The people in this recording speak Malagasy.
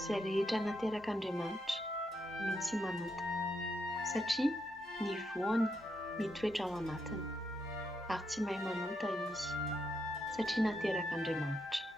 izay rehetra nateraka Andriamanitra no tsy manota, satria ny voany mitoetra ao anatiny, ary tsy mahay manota izy, satria nateraka Andriamanitra.